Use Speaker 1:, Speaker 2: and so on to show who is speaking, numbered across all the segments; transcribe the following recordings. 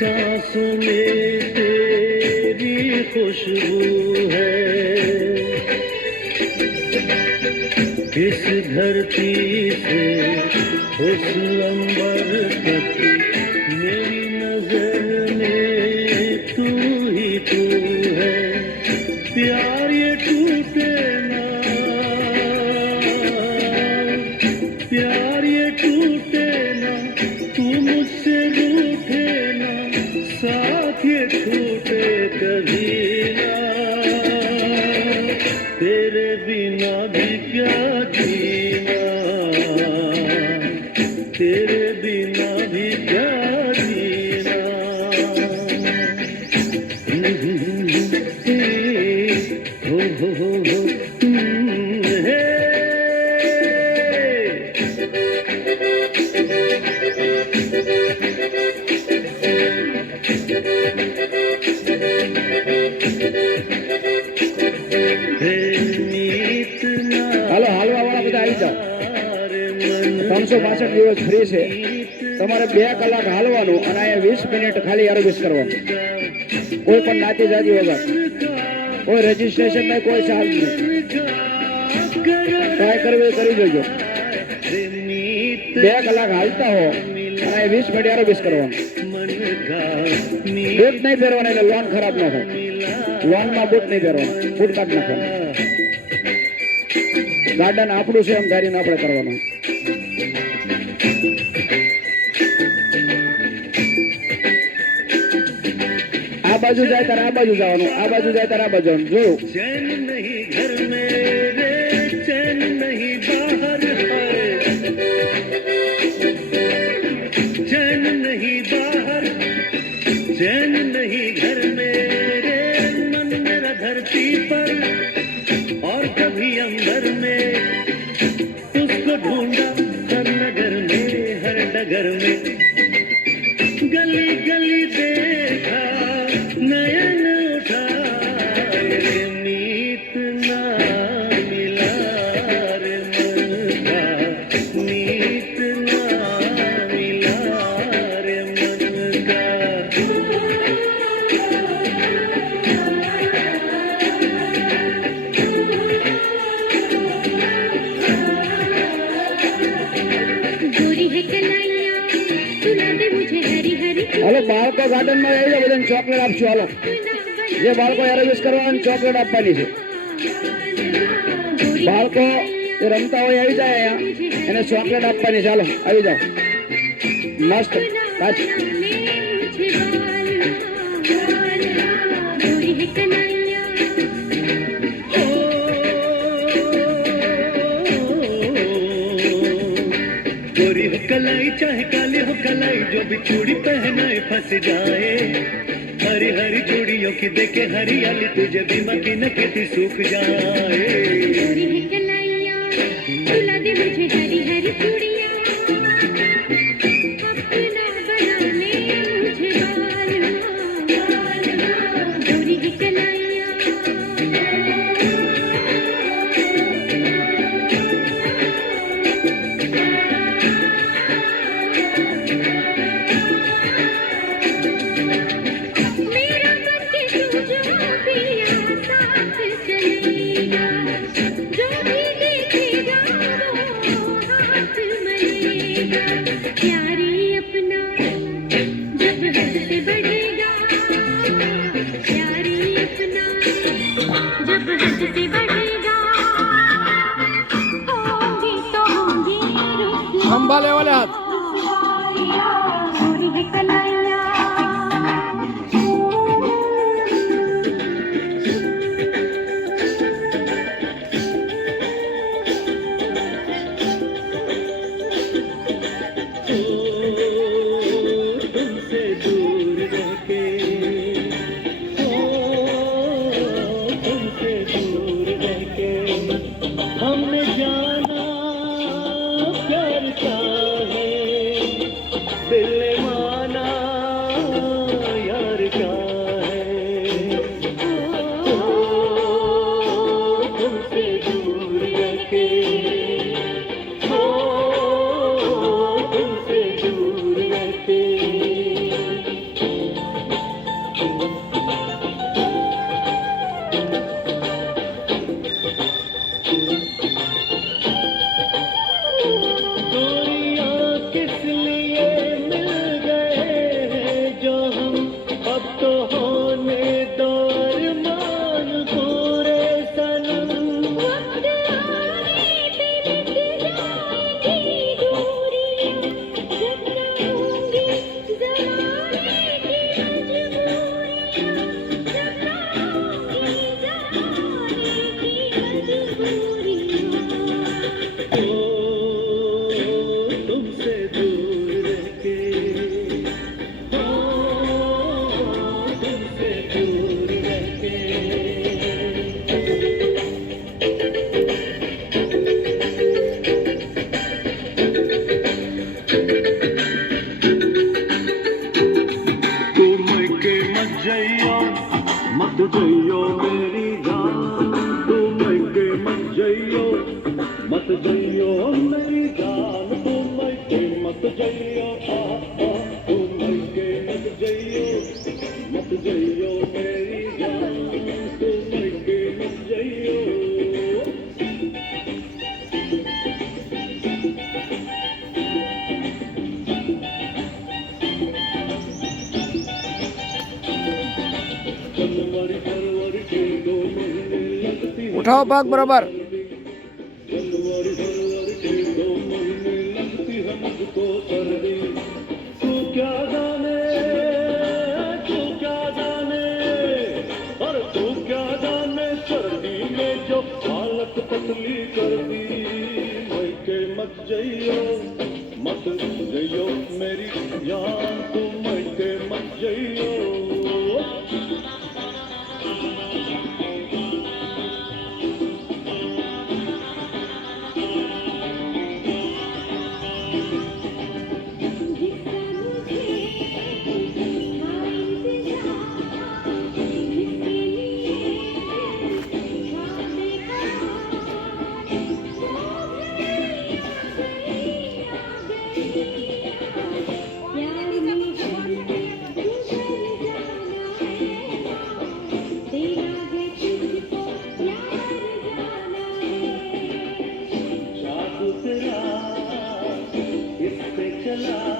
Speaker 1: सांसों में तेरी खुशबू है इस धरती से उस अंबर तक
Speaker 2: ત્રણસો પાસઠ દિવસ ફ્રી છે તમારે બે કલાક હાલવાનું અને અહીંયા વીસ મિનિટ ખાલી અરબીસ કરવાનું કોઈ પણ નાતી જાતી વગર કોઈ રજીસ્ટ્રેશન નહીં કોઈ ચાર્જ નહીં. ટ્રાય કરવું એ કરી જોજો બે કલાક હાલતા હો, અને વીસ મિનિટ વીસ કરવાનું. બૂટ નહીં પહેરવાનું એટલે લોન ખરાબ ન થાય. લોનમાં બૂટ નહીં પહેરવાના. બૂટ કાઢ નાખવાના. ગાર્ડન આપણું છે એમ ધારીને આપણે કરવાનું. બાજુ જાય તારે આ બાજુ જવાનું આ બાજુ જાય તારે આ બાજુ જવાનું. જોયું ગાર્ડનમાં આવી જાઓ બધાને ચોકલેટ આપશું હાલો. જે બાળકો એરેન્જ કરવાનું ચોકલેટ આપવાની છે. બાળકો રમતા હોય આવી જાય અહીંયા. એને ચોકલેટ આપવાની ચાલો આવી જાઓ. મસ્ત, પાછું.
Speaker 1: કલાઈ कलाई जो भी चूड़ी पहनाए फंस जाए। हरी हरी चूड़ियों की देखे हरियाली तुझे भी मकीन खेती सूख जाए।
Speaker 3: हरी कलाइया मुझे।
Speaker 1: લગભગ બરાબર. love.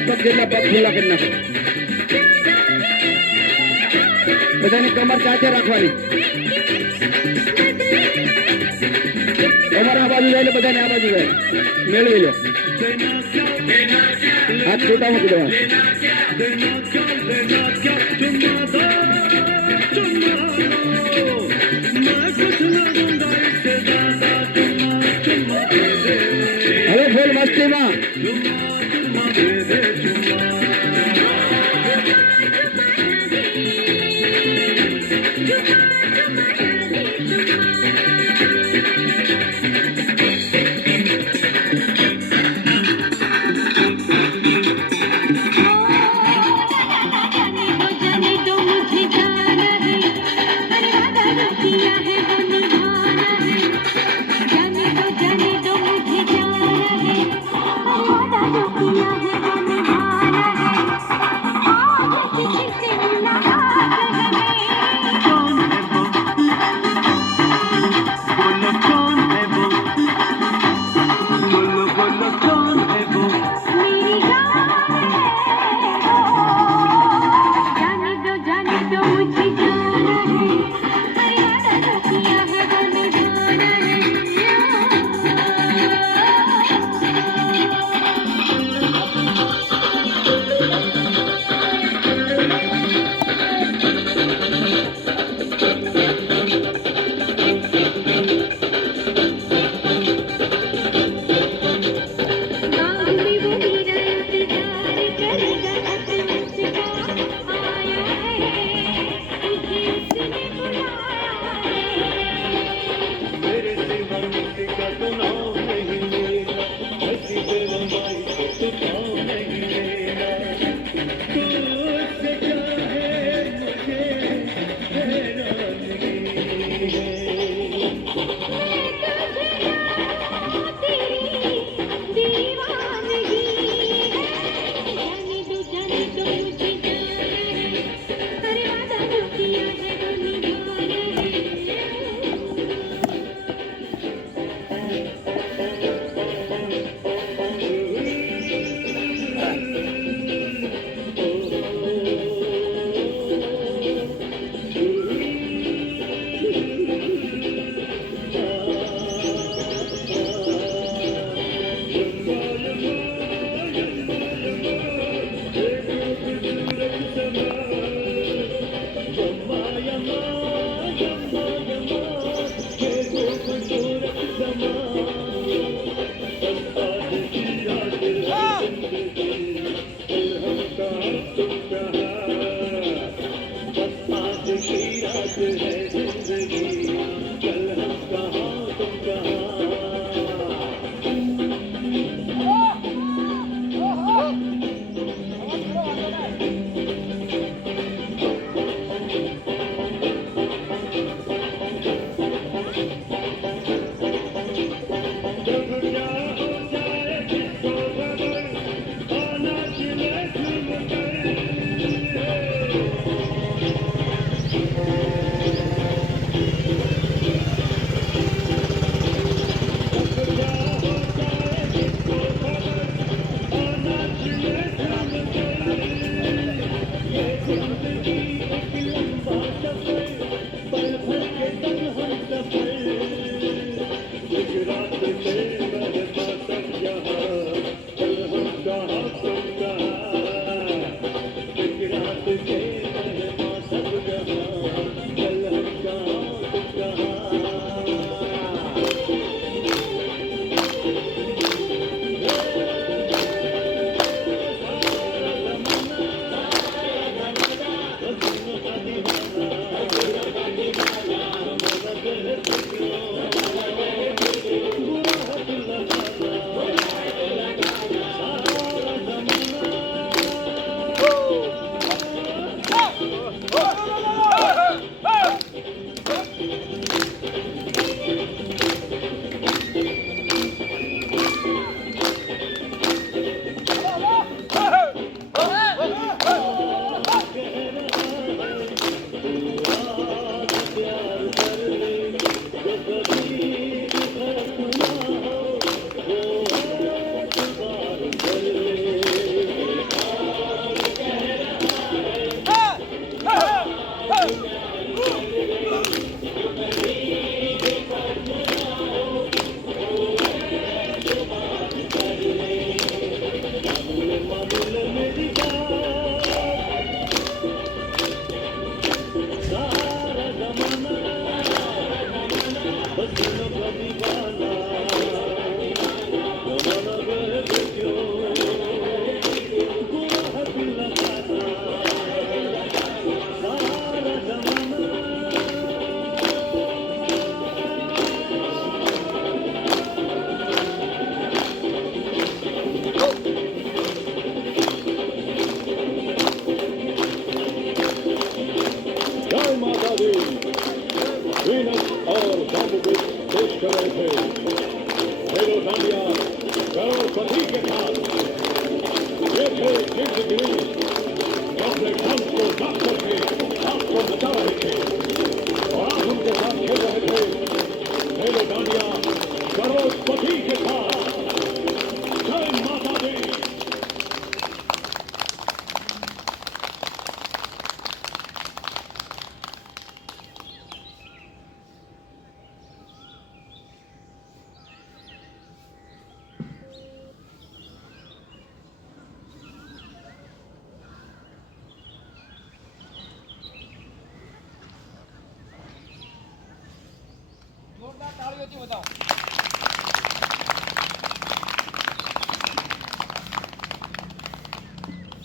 Speaker 3: દસ પગ જેટલા પગ ખુલ્લા કરી નાખો. બધાની કમર સાથે રાખવાની. કમર આ બાજુ જાય બધાને આ બાજુ જાય. મેળવી લો. હાથ છૂટા મૂકી દેવા.
Speaker 4: કરો સभी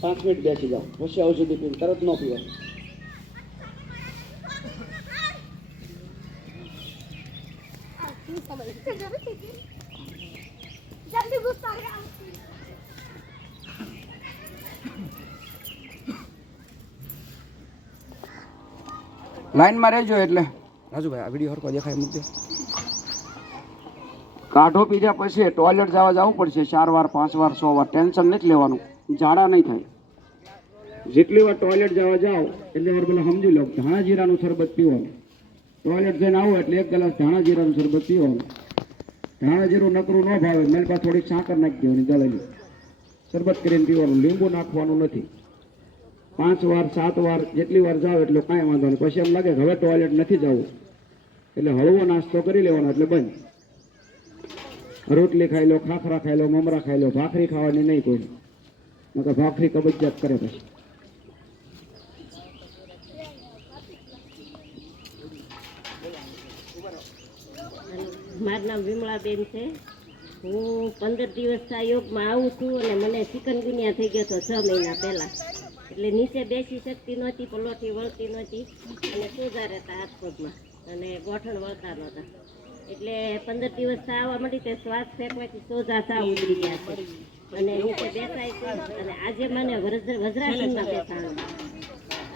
Speaker 2: પાંચ મિનિટ બેસી જાઓ. પછી ઔષધિ પીને તરત ન પીવા લાઈનમાં રહેજો એટલે. રાજુભાઈ આ વીડિયો હરકો દેખાય મુદ્દે કાઢો પીધા પછી ટોયલેટ જવા જવું પડશે. ચાર વાર, પાંચ વાર, સો વાર ટેન્શન નથી લેવાનું. ઝાડા નહીં થાય. જેટલી વાર ટોયલેટ જવા જાઓ, એટલે વાર પેલા સમજી લો, ધાણા જીરાનું શરબત પીવાનું. ટોયલેટ જઈને આવો એટલે એક ગ્લાસ ધાણા જીરાનું શરબત પીવાનું. ધાણા જીરું નકરું ન ભાવે મેલ પાસે થોડીક સાકર નાખી દેવાની ગળેલી શરબત કરીને પીવાનું. લીંબુ નાખવાનું નથી. પાંચ વાર, સાત વાર, જેટલી વાર જાઓ એટલે કાંઈ વાંધો નહીં. પછી એમ લાગે હવે ટોયલેટ નથી જવું. એટલે હળવો નાસ્તો કરી લેવાનો, એટલે બંધ. રોટલી ખાઈ લો, ખાખરા ખાઈ લો, મમરા ખાઈ લો, ભાખરી ખાવાની નહીં કોઈ. નકર ભાખરી કબજિયાત કરે પછી.
Speaker 5: મારું નામ વિમળાબેન છે. હું પંદર દિવસ આ યોગમાં આવું છું અને મને ચિકનગુનિયા થઈ ગયો હતો છ મહિના પહેલાં. એટલે નીચે બેસી શકતી નહોતી પલોઠી વળતી નહોતી અને સોજા રહેતા હાથ પગમાં અને ગોઠણ વળતા નહોતા. એટલે પંદર દિવસ આવવા મળી તે શ્વાસ ફેંકવાથી સોજા સાવ ઉતરી ગયા છે. અને નીચે બેસાય છે. અને આજે મને વજ્ર- વજ્રાસનમાં બેસાડું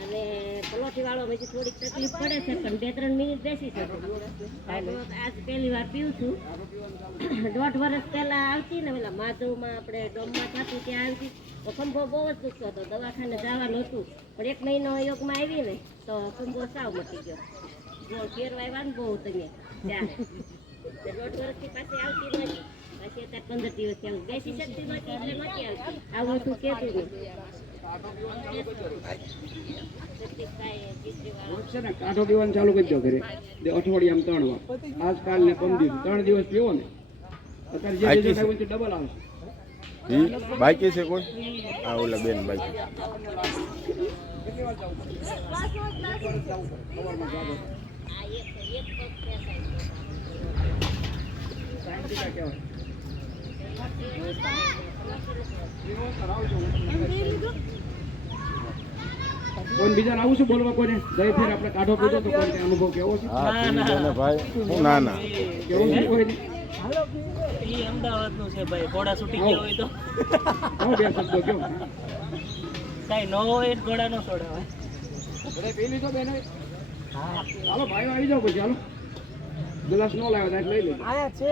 Speaker 5: અને પલોઠી વાળો હજી થોડીક તકલીફ પડે છે પણ બે ત્રણ મિનિટ બેસી શકું. આજ પહેલી વાર પીવું છું. દોઢ વર્ષ પહેલા આવતી ને પેલા માધવમાં આપણે ડોમમાં થતું ત્યાં આવતી. તો ખંભો બહુ જ દુખતો હતો. દવાખાને જવાનું હતું. પણ એક મહિનો યોગમાં આવી ને તો ખંભો સાવ મટી ગયો. ગોળ ફેરવા વાન બહુ તમે પંદર દિવસ બેસી શકતી નહોતી એટલે નહોતી આવતી. આવું તું કહેતું નહીં
Speaker 2: છે પીવાનું ચાલુ કરી દો ઘરે. અઠવાડિયામાં ત્રણ વાર. આજકાલ ને પંદર ત્રણ દિવસ પીવો ને. અત્યારે જે જે ડબલ આવશે.
Speaker 6: બાકી છે કોઈ? હા ઓલા બેન બાકી.
Speaker 2: બીજાને આવું છું બોલવા ગઈ ફેર આપણે કાઢો તો અનુભવ કેવો છે?
Speaker 6: હા ભાઈ ના ના.
Speaker 2: કેવું છે કોઈને
Speaker 7: ઈ અમદાવાદનું છે ભાઈ ઘોડા છૂટી ગયો હોય તો.
Speaker 2: આવો. બે શબ્દો કયો.
Speaker 7: કાંઈ ન હોય ઘોડા ન
Speaker 2: પી લીધો બેન? હાલો ભાઈ આવી જાઓ પછી હાલો. ગ્લાસ નો લાવ્યો તો લઈ લેજો.
Speaker 7: આયા છે.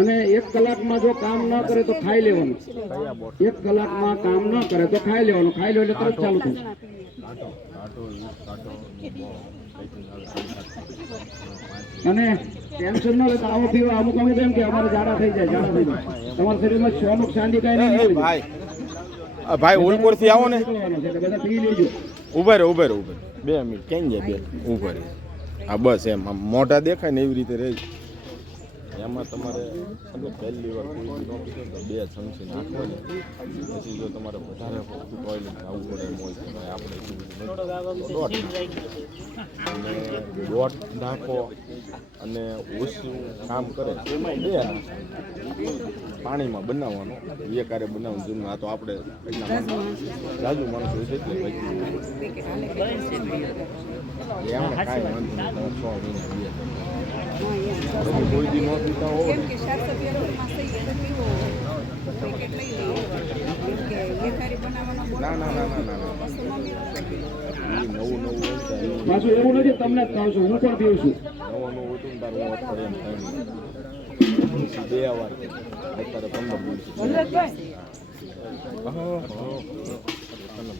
Speaker 2: અને એક કલાકમાં જો કામ ન કરે તો ખાઈ લેવાનું. એક કલાકમાં કામ ન કરે તો ખાઈ લેવાનું. ખાઈ લેવું એટલે તરત ચાલુ થશે અને ટેન્શન ન લેતા આવો પીવા અમુક અમુક એમ કે અમારે ઝાડા થઈ જાય જાડા થઈ જાય. તમારા શરીરમાં સોનું શાંતિ કાંઈ નહીં
Speaker 6: ભાઈ આ ભાઈ ઉલપુરથી આવો ને. ઊભા રે ઊભા રે ઊભા. બે મિનિટ, કેમ જાય બે? ઊભા રે હા બસ એમ મોઢા દેખાય ને એવી રીતે રહે એમાં તમારે એટલે પહેલી વાર કોઈ બી ન તો બે ચમચી નાખવાની. પછી જો તમારે વધારે ટોયલેટ આવવું પડે એમ હોય તો આપણે અને દોટ નાખો અને ઓછું કામ કરે એમાં બે પાણીમાં બનાવવાનો. એ કારે બનાવવાનું જૂનું આ તો આપણે એટલા માણસો- હોય છે એટલે એમને કાંઈ વાંધો નહીં તમે છ મહિના બે કોઈ દી ન પીતા હોય ને ના ના ના ના ના ના નવું નવું
Speaker 2: પાછું એવું નથી તમને જ ખાવ છું હું પણ પીવું છું.
Speaker 6: નવું નવું હતું બે વાર. અત્યારે પંદર દિવસ હા, હા,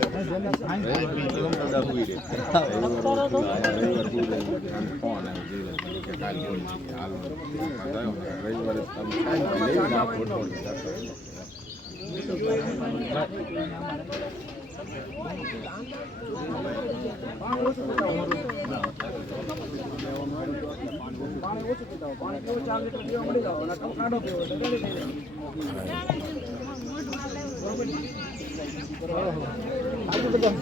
Speaker 6: એમ ક્યાં રોજ આવું અમારે ત્યાં બહુ એમ અમારે કોઈ રવિવારે
Speaker 7: એવું સમજીને ખાઈ લીધું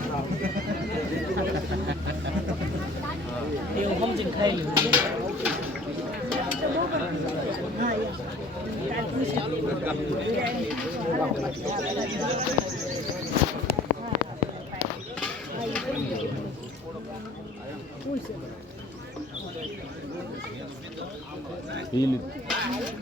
Speaker 6: પી લીધું એ લાવો ઉતો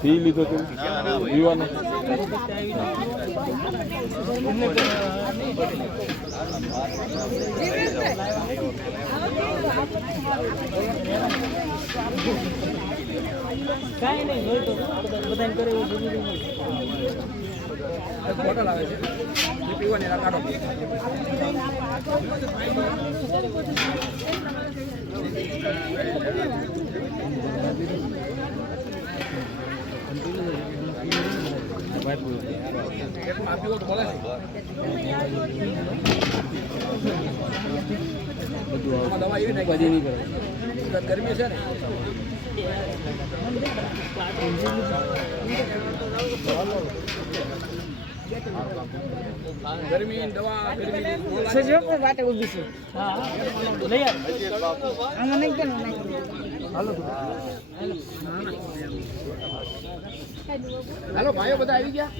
Speaker 6: પી લીધો તું પીવાનું
Speaker 7: કાંઈ નહીં હોય તો બધાને કરે એવું.
Speaker 2: બોટલ આવે છે. એ પીવાની કાઢો ગરમી છે ને. ગરમી દવા ગરમી
Speaker 7: વાટે ઊભી છે. હા લઈ આવ.
Speaker 2: હાલો. ભાઈઓ બધા આવી ગયા?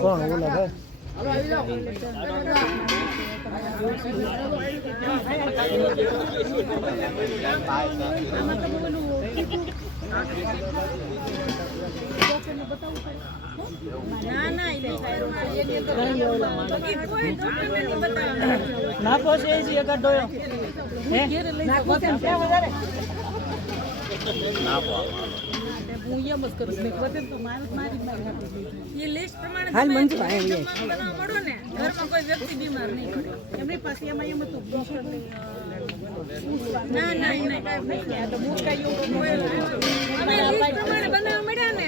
Speaker 7: કોણ ઓલા ભાઈ?
Speaker 2: હાલો આવી જાઓ.
Speaker 7: ના પોસે છે એક ડોયો હે?
Speaker 8: હાલ મંજુ આવી ઘરમાં કોઈ વ્યક્તિ બીમાર નહીં પડે. એમની પાસે એમાં એમ હતું. ના ના નહીં. અમે પ્રમાણે બનાવવા મળ્યા ને.